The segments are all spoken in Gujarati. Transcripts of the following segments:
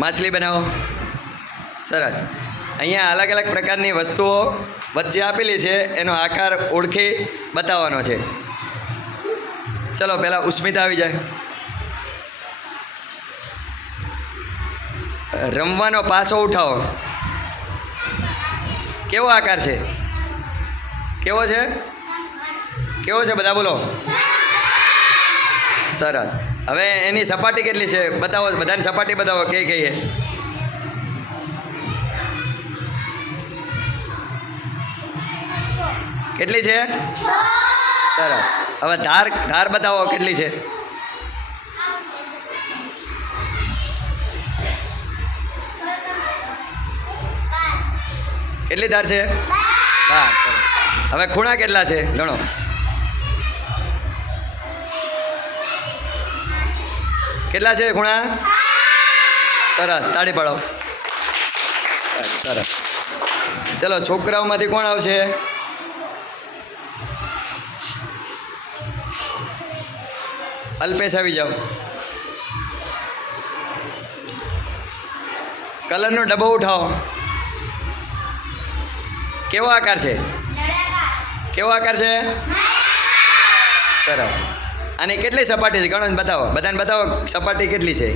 માછલી બનાવો. સરસ. અહીંયા અલગ અલગ પ્રકારની વસ્તુઓ વચ્ચે આપેલી છે, એનો આકાર ઓળખી બતાવવાનો છે. ચલો પહેલાં ઉસ્મિતા આવી જાય. રમવાનો પાછો ઉઠાવો. કેવો આકાર છે? કેવો છે? કેવો છે? બધા બોલો. સરસ. હવે એની સપાટી કેટલી છે બતાવો, બધાની સપાટી બતાવો. કઈ કઈ છે? કેટલી છે? સરસ. હવે ધાર ધાર બતાવો કેટલી છે? કેટલી ધાર છે? હા. હવે ખૂણા કેટલા છે ગણો. કેટલા છે ખૂણા? સરસ, તાળી પાડો. સરસ. ચલો છોકરાઓમાંથી કોણ આવશે? અલ્પેશ આવી જાઓ. કલરનો ડબ્બો ઉઠાવો. કેવો આકાર છે? કેવો આકાર છે? સરસ. અને કેટલી સપાટી છે ગણો ને બતાવો. બધાને બતાવો સપાટી કેટલી છે.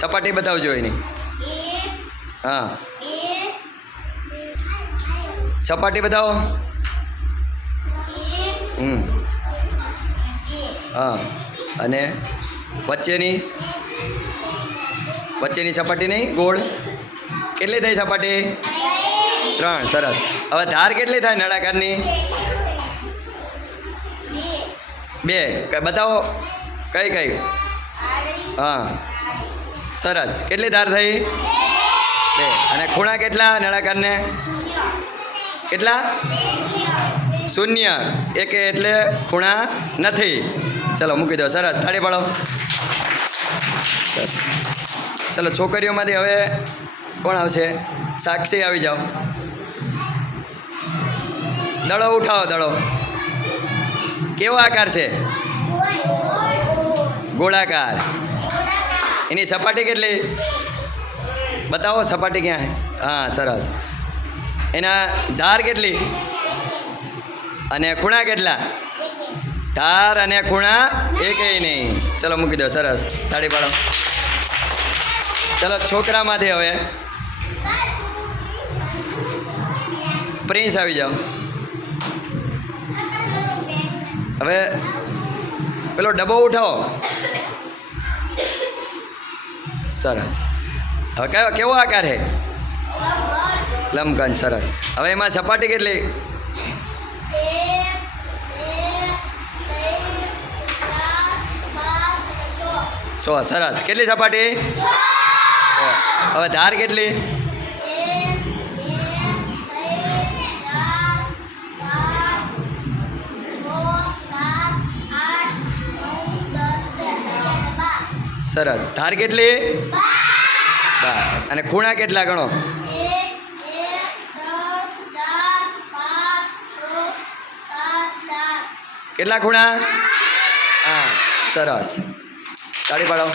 સપાટી બતાવજો એની. હા, સપાટી બતાવો. હા. અને વચ્ચેની સપાટી નહીં, ગોળ કેટલી થઈ સપાટી? 3. સરસ. હવે ધાર કેટલી થાય નળાકારની? 2. બતાવો કઈ કઈ? હા, સરસ. કેટલી ધાર થઈ? 2. અને ખૂણા કેટલા નળાકારને? કેટલા? 0. એક એટલે ખૂણા નથી. ચલો મૂકી દો. સરસ, થાળી પાડો. ચલો છોકરીઓમાંથી હવે કોણ આવશે? સાક્ષી આવી જાઓ. દડો ઉઠાવો. દડો કેવો આકાર છે? ગોળાકાર. એની સપાટી કેટલી બતાવો. સપાટી ક્યાં છે? હા, સરસ. એના ધાર કેટલી અને ખૂણા કેટલા? ધાર અને ખૂણા એકેય નહીં. ચલો મૂકી દો. સરસ, તાળી પાડો. ચલો છોકરામાંથી હવે પ્રિન્સ આવી જાઓ. હવે પેલો ડબ્બો ઉઠાવો. સરસ. હવે કેવો આકાર છે? લંબઘન. સરસ. હવે એમાં સપાટી કેટલી? 6. સરસ. કેટલી સપાટી? 6. હવે ધાર કેટલી? 1. સરસ. ધાર કેટલી? 12. અને ખૂણા કેટલા ગણો? 1, 2, 3, 4, 5, 6, 7, 8. કેટલા ખૂણા? હા, સરસ. તાળી પાડો.